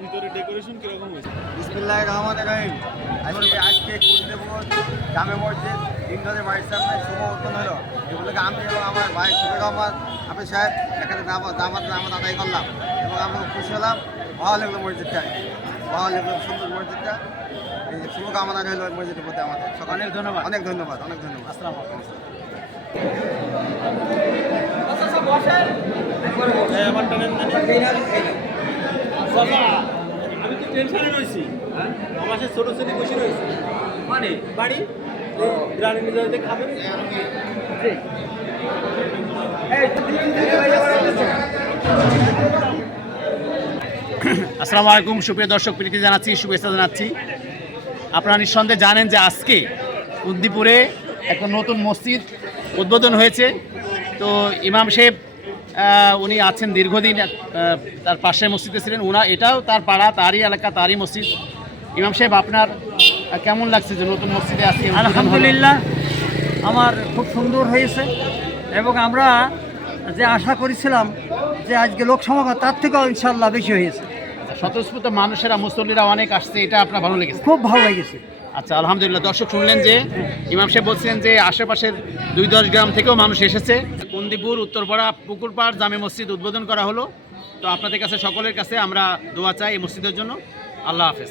ভিতরে ডেকোরেশন কীরকম হয়েছে? বিসমিল্লাহ রহমান রহিম। আজকে আজকে কুলদেবর জামে মসজিদ ইন্দ্রের বাড়ির সামনে শুভ উদ্বোধন হলো। এগুলোকে আমি এবং আমার ভাই শফিক রহমান আপনি সাহেব এখানে দামাত আদায় করলাম এবং আমরা খুশি হলাম। ভালো লাগল মসজিদটা। ভালো লাগল সুন্দর মসজিদটা। এই শুভকামনা রইল মসজিদের প্রতি আমাদের। অনেক ধন্যবাদ। অনেক ধন্যবাদ অনেক ধন্যবাদ। আসসালামু আলাইকুম। আমার টানেন না চাচা, আমি তো টেনশনে রয়েছি। আমার সে ছোট বসে রয়েছে। মানে বাড়ি? নিজে খাবেন আসসালামু আলাইকুম, সুপ্রিয় দর্শক, প্রীতি জানাচ্ছি, শুভেচ্ছা জানাচ্ছি। আপনারা নিঃসন্দেহে জানেন যে আজকে উদ্দীপুরে একটা নতুন মসজিদ উদ্বোধন হয়েছে। তো ইমাম সাহেব উনি আছেন দীর্ঘদিন তার পাশে মসজিদে ছিলেন। উনা এটাও তার পাড়া তারই এলাকা তারই মসজিদ। ইমাম সাহেব আপনার কেমন লাগছে যে নতুন মসজিদে হলো? আলহামদুলিল্লাহ আমার খুব সুন্দর হয়েছে এবং আমরা যে আশা করেছিলাম যে আজকে লোক সমাগম তার থেকেও ইনশাল্লাহ বেশি হয়েছে। স্বতঃস্ফূর্ত মানুষেরা মুসল্লিরা অনেক আসছে এটা আপনার ভালো লেগেছে? খুব ভালো লেগেছে। আচ্ছা আলহামদুলিল্লাহ, দর্শক শুনলেন যে ইমাম সাহেব বলছিলেন যে আশেপাশের দুই দশ গ্রাম থেকেও মানুষ এসেছে। কন্দিপুর, উত্তরপাড়া পুকুরপাড় জামে মসজিদ উদ্বোধন করা হলো। তো আপনাদের কাছে, সকলের কাছে আমরা দোয়া চাই এই মসজিদের জন্য। আল্লাহ হাফেজ।